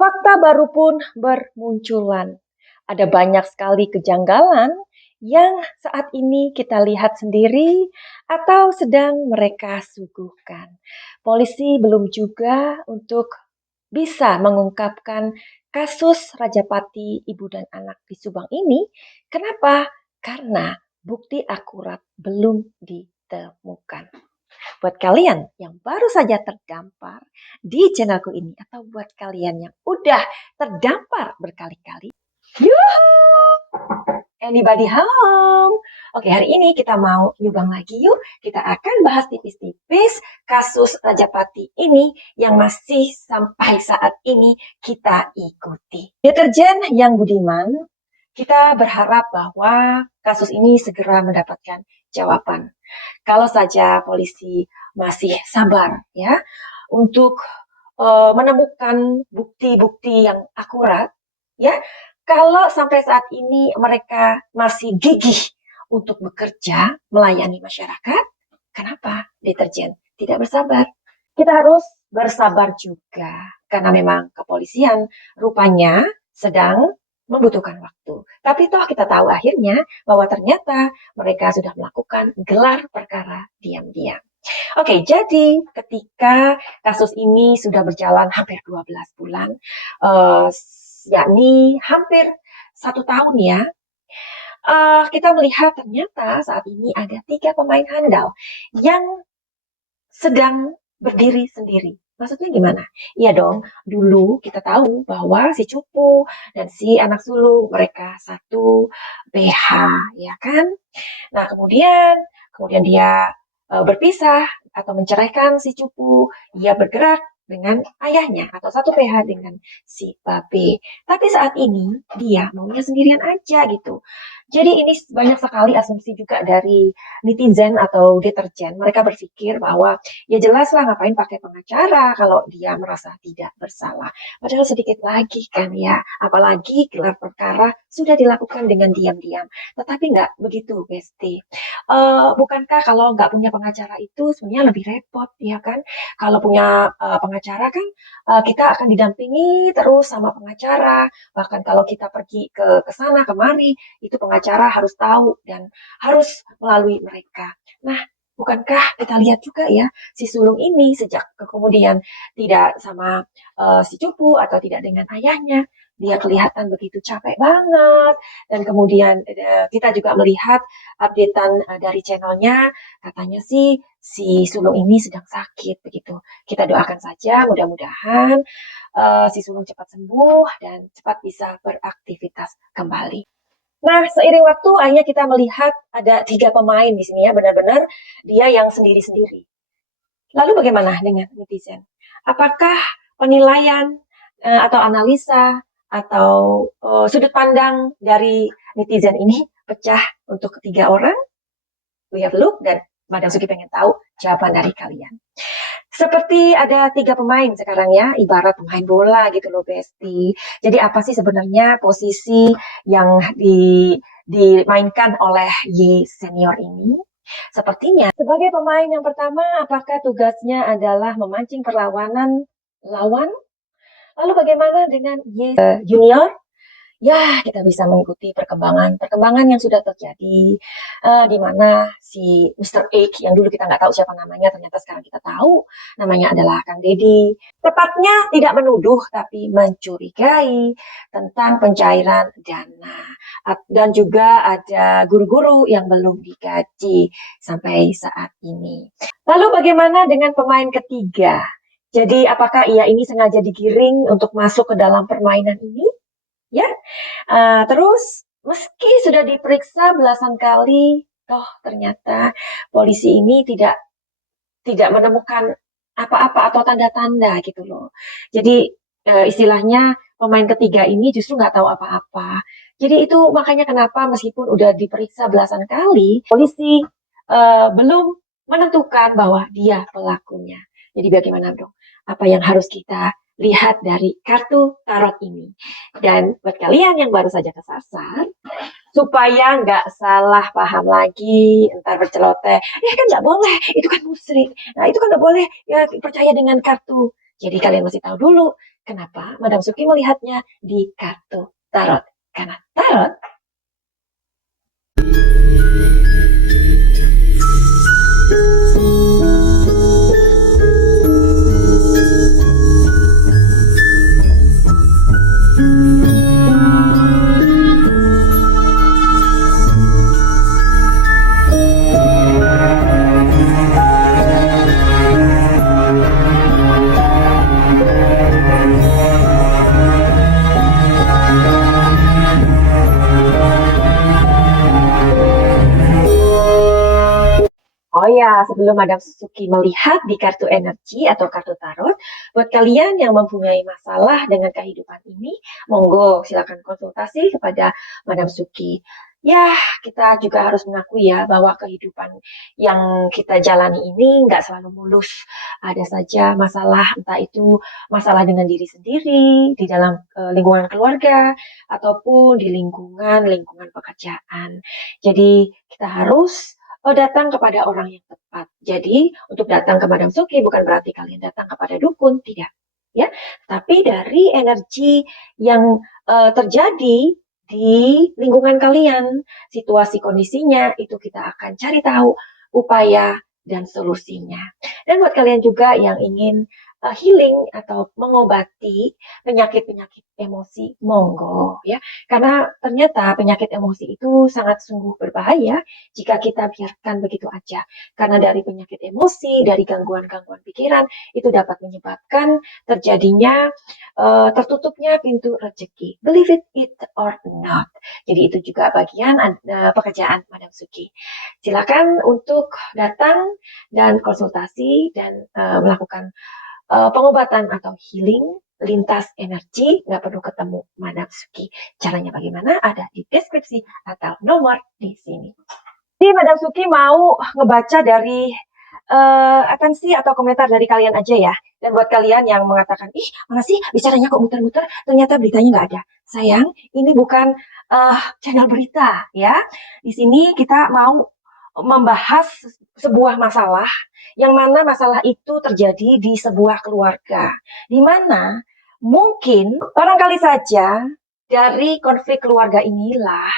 Fakta baru pun bermunculan. Ada banyak sekali kejanggalan yang saat ini kita lihat sendiri atau sedang mereka suguhkan. Polisi belum juga untuk bisa mengungkapkan kasus Rajapati ibu dan anak di Subang ini. Kenapa? Karena bukti akurat belum ditemukan. Buat kalian yang baru saja terdampar di channelku ini atau buat kalian yang udah terdampar berkali-kali, anybody home? Oke, hari ini kita mau nyubang lagi yuk. Kita akan bahas tipis-tipis kasus Rajapati ini yang masih sampai saat ini kita ikuti. Deterjen yang budiman, kita berharap bahwa kasus ini segera mendapatkan jawaban. Kalau saja polisi masih sabar ya untuk menemukan bukti-bukti yang akurat ya. Kalau sampai saat ini mereka masih gigih untuk bekerja melayani masyarakat, kenapa deterjen tidak bersabar? Kita harus bersabar juga karena memang kepolisian rupanya sedang membutuhkan waktu. Tapi toh kita tahu akhirnya bahwa ternyata mereka sudah melakukan gelar perkara diam-diam. Oke, jadi ketika kasus ini sudah berjalan hampir 12 bulan, yakni hampir 1 tahun ya, kita melihat ternyata saat ini ada 3 pemain handal yang sedang berdiri sendiri. Maksudnya gimana? Iya dong, dulu kita tahu bahwa si Cupu dan si anak sulung mereka satu PH, ya kan? Nah, kemudian dia berpisah atau menceraikan si Cupu, ia bergerak dengan ayahnya atau satu PH dengan si Babe. Tapi saat ini dia maunya sendirian aja gitu. Jadi ini banyak sekali asumsi juga dari netizen atau deterjen. Mereka berpikir bahwa ya jelas lah ngapain pakai pengacara kalau dia merasa tidak bersalah. Padahal sedikit lagi kan ya, apalagi gelar perkara sudah dilakukan dengan diam-diam. Tetapi nggak begitu, Besti. Bukankah kalau nggak punya pengacara itu sebenarnya lebih repot, ya kan? Kalau punya pengacara kan kita akan didampingi terus sama pengacara. Bahkan kalau kita pergi ke sana kemari, itu pengacara harus tahu dan harus melalui mereka. Nah, bukankah kita lihat juga ya, si sulung ini sejak kemudian tidak sama si Cupu atau tidak dengan ayahnya, dia kelihatan begitu capek banget. Dan kemudian kita juga melihat updatean dari channelnya, katanya sih si sulung ini sedang sakit begitu. Kita doakan saja mudah-mudahan si sulung cepat sembuh dan cepat bisa beraktivitas kembali. Nah, seiring waktu akhirnya kita melihat ada 3 pemain di sini ya, benar-benar dia yang sendiri-sendiri. Lalu bagaimana dengan netizen? Apakah penilaian atau analisa atau sudut pandang dari netizen ini pecah untuk ketiga orang? We have look dan Madam Sugi pengen tahu jawaban dari kalian. Seperti ada 3 pemain sekarang ya, ibarat pemain bola gitu loh, Besti. Jadi apa sih sebenarnya posisi yang dimainkan oleh Y senior ini? Sepertinya sebagai pemain yang pertama, apakah tugasnya adalah memancing perlawanan lawan? Lalu bagaimana dengan Y junior? Ya, kita bisa mengikuti perkembangan yang sudah terjadi, di mana si Mr. X yang dulu kita nggak tahu siapa namanya, ternyata sekarang kita tahu namanya adalah Kang Deddy. Tepatnya tidak menuduh, tapi mencurigai tentang pencairan dana. Dan juga ada guru-guru yang belum digaji sampai saat ini. Lalu bagaimana dengan pemain ketiga? Jadi apakah ia ini sengaja digiring untuk masuk ke dalam permainan ini? Ya, terus meski sudah diperiksa belasan kali, toh ternyata polisi ini tidak menemukan apa-apa atau tanda-tanda gitu loh. Jadi istilahnya pemain ketiga ini justru nggak tahu apa-apa. Jadi itu makanya kenapa meskipun udah diperiksa belasan kali, polisi belum menentukan bahwa dia pelakunya. Jadi bagaimana dong? Apa yang harus kita lihat dari kartu tarot ini? Dan buat kalian yang baru saja kesasar, supaya nggak salah paham lagi, entar berceloteh, kan nggak boleh, itu kan musyrik. Nah, itu kan nggak boleh ya percaya dengan kartu. Jadi kalian mesti tahu dulu, Kenapa Madam Suki melihatnya di kartu tarot? Karena tarot Oh ya, sebelum Madam Suzuki melihat di kartu energi atau kartu tarot, buat kalian yang mempunyai masalah dengan kehidupan ini, monggo silakan konsultasi kepada Madam Suzuki. Ya, kita juga harus mengakui ya bahwa kehidupan yang kita jalani ini nggak selalu mulus. Ada saja masalah, entah itu masalah dengan diri sendiri, di dalam lingkungan keluarga, ataupun di lingkungan pekerjaan. Jadi kita harus datang kepada orang yang tepat. Jadi, untuk datang ke Madam Suki bukan berarti kalian datang kepada dukun, tidak. Ya, tapi dari energi yang terjadi di lingkungan kalian, situasi kondisinya itu kita akan cari tahu upaya dan solusinya. Dan buat kalian juga yang ingin healing atau mengobati penyakit-penyakit emosi, monggo ya. Karena ternyata penyakit emosi itu sangat sungguh berbahaya jika kita biarkan begitu aja. Karena dari penyakit emosi, dari gangguan-gangguan pikiran, itu dapat menyebabkan terjadinya tertutupnya pintu rezeki. Believe it or not. Jadi itu juga bagian pekerjaan Madam Suki. Silakan untuk datang dan konsultasi dan melakukan pengobatan atau healing lintas energi, nggak perlu ketemu Madam Suki. Caranya bagaimana? Ada di deskripsi atau nomor di sini. Jadi Madam Suki mau ngebaca dari atensi atau komentar dari kalian aja ya. Dan buat kalian yang mengatakan, ih mana sih bicaranya kok muter-muter, ternyata beritanya nggak ada. Sayang, ini bukan channel berita ya. Di sini kita mau membahas sebuah masalah yang mana masalah itu terjadi di sebuah keluarga. Di mana mungkin barangkali saja dari konflik keluarga inilah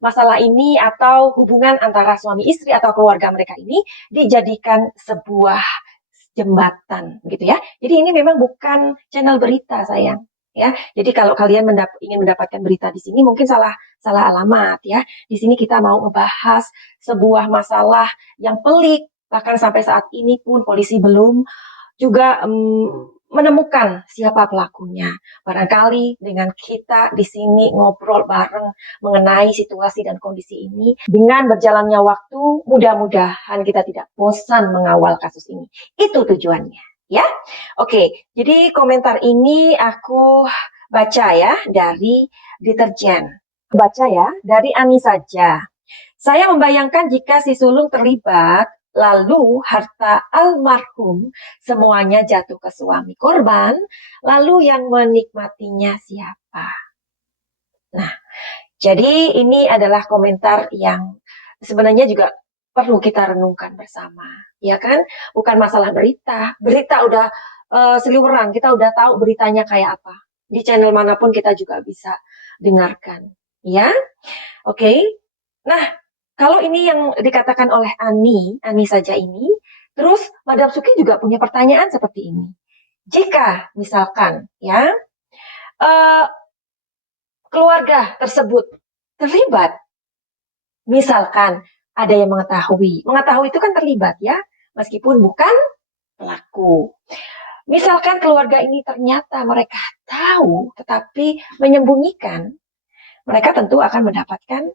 masalah ini atau hubungan antara suami istri atau keluarga mereka ini dijadikan sebuah jembatan gitu ya. Jadi ini memang bukan channel berita sayang ya. Jadi kalau kalian ingin mendapatkan berita di sini mungkin salah alamat ya. Di sini kita mau membahas sebuah masalah yang pelik, bahkan sampai saat ini pun polisi belum juga menemukan siapa pelakunya. Barangkali dengan kita di sini ngobrol bareng mengenai situasi dan kondisi ini, dengan berjalannya waktu, mudah-mudahan kita tidak bosan mengawal kasus ini. Itu tujuannya, ya. Oke, jadi komentar ini aku baca ya dari deterjen. Baca ya, dari Ani saja. Saya membayangkan jika si sulung terlibat, lalu harta almarhum semuanya jatuh ke suami korban, lalu yang menikmatinya siapa? Nah, jadi ini adalah komentar yang sebenarnya juga perlu kita renungkan bersama, ya kan? Bukan masalah berita, berita udah seliweran, kita udah tahu beritanya kayak apa. Di channel manapun kita juga bisa dengarkan, ya? Oke. Nah, kalau ini yang dikatakan oleh Ani saja ini, terus Madam Suki juga punya pertanyaan seperti ini. Jika misalkan ya keluarga tersebut terlibat, misalkan ada yang mengetahui itu kan terlibat ya, meskipun bukan pelaku. Misalkan keluarga ini ternyata mereka tahu tetapi menyembunyikan, mereka tentu akan mendapatkan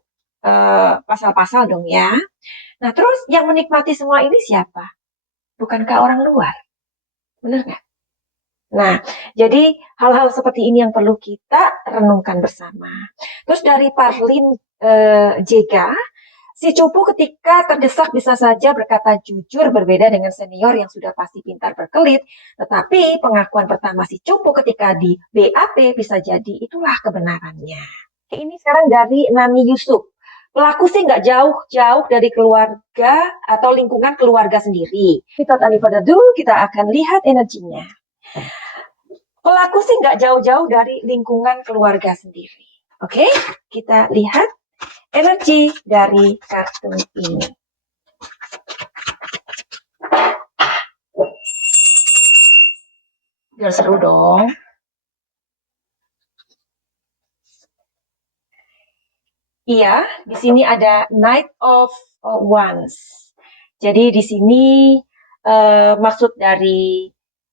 pasal-pasal dong ya. Nah terus yang menikmati semua ini siapa? Bukankah orang luar? Benar nggak? Nah, jadi hal-hal seperti ini yang perlu kita renungkan bersama. Terus dari Parlin Jega, si cupu ketika terdesak bisa saja berkata jujur berbeda dengan senior yang sudah pasti pintar berkelit. Tetapi pengakuan pertama si cupu ketika di BAP bisa jadi itulah kebenarannya. Ini sekarang dari Nani Yusuf. Pelaku sih nggak jauh-jauh dari keluarga atau lingkungan keluarga sendiri. Without any further ado, kita akan lihat energinya. Pelaku sih nggak jauh-jauh dari lingkungan keluarga sendiri. Oke, kita lihat energi dari kartu ini. Biar seru dong. Iya, di sini ada Knight of Wands. Jadi di sini maksud dari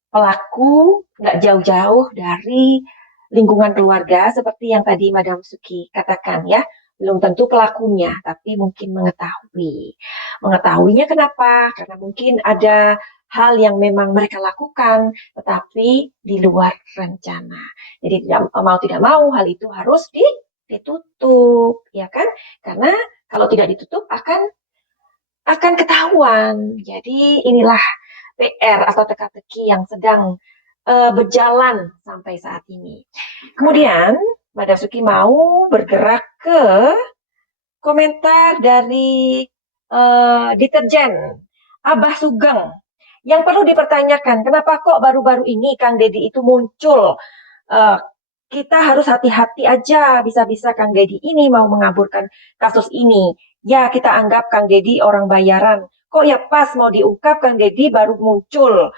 pelaku nggak jauh-jauh dari lingkungan keluarga seperti yang tadi Madam Suki katakan ya. Belum tentu pelakunya, tapi mungkin mengetahui. Mengetahuinya kenapa? Karena mungkin ada hal yang memang mereka lakukan, tetapi di luar rencana. Jadi tidak mau hal itu harus ditutup, ya kan? Karena kalau tidak ditutup akan ketahuan. Jadi inilah PR atau teka-teki yang sedang berjalan sampai saat ini. Kemudian Mbak Dasuki mau bergerak ke komentar dari deterjen Abah Sugeng yang perlu dipertanyakan. Kenapa kok baru-baru ini Kang Deddy itu muncul? Kita harus hati-hati aja, bisa-bisa Kang Deddy ini mau mengaburkan kasus ini. Ya, kita anggap Kang Deddy orang bayaran. Kok ya pas mau diungkap Kang Deddy baru muncul.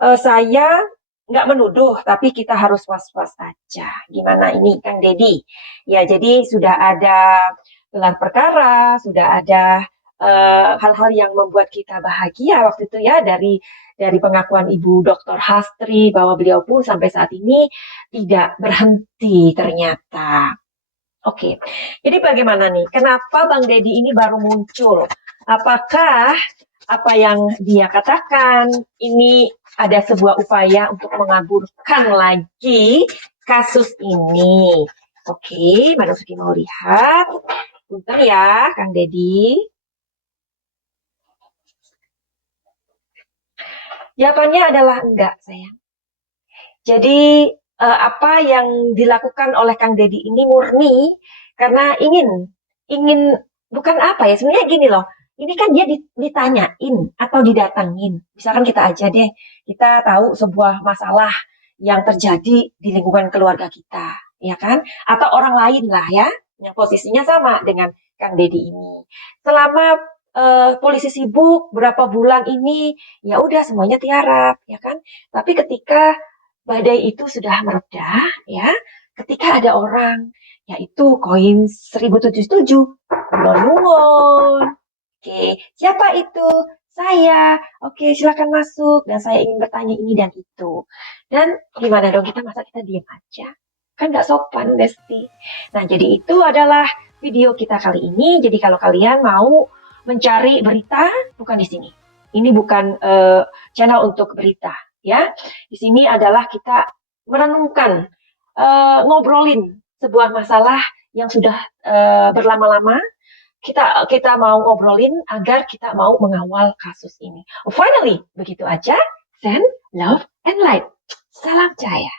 Saya nggak menuduh, tapi kita harus was-was aja. Gimana ini Kang Deddy? Ya, jadi sudah ada gelar perkara, sudah ada hal-hal yang membuat kita bahagia waktu itu ya dari pengakuan Ibu Dr. Hastri bahwa beliau pun sampai saat ini tidak berhenti ternyata. Oke, jadi bagaimana nih? Kenapa Bang Deddy ini baru muncul? Apakah apa yang dia katakan ini ada sebuah upaya untuk mengaburkan lagi kasus ini? Oke, Mbak Suki mau lihat. Bentar ya, Kang Deddy. Jawabannya adalah enggak, sayang. Jadi apa yang dilakukan oleh Kang Deddy ini murni karena ingin bukan apa ya sebenarnya gini loh. Ini kan dia ditanyain atau didatangin. Misalkan kita aja deh, kita tahu sebuah masalah yang terjadi di lingkungan keluarga kita, ya kan? Atau orang lain lah ya, yang posisinya sama dengan Kang Deddy ini. Selama polisi sibuk berapa bulan ini, ya udah semuanya tiarap, ya kan? Tapi ketika badai itu sudah mereda, ya. Ketika ada orang, yaitu koin 1077, nuwun. Oke, siapa itu? Saya. Oke, silakan masuk. Dan saya ingin bertanya ini dan itu. Dan gimana dong kita masa kita diam aja? Kan nggak sopan, Besti. Nah, jadi itu adalah video kita kali ini. Jadi kalau kalian mau mencari berita, bukan di sini. Ini bukan channel untuk berita, ya. Di sini adalah kita merenungkan, ngobrolin sebuah masalah yang sudah berlama-lama kita mau ngobrolin agar kita mau mengawal kasus ini. Finally, begitu aja. Send love and light. Salam cahaya.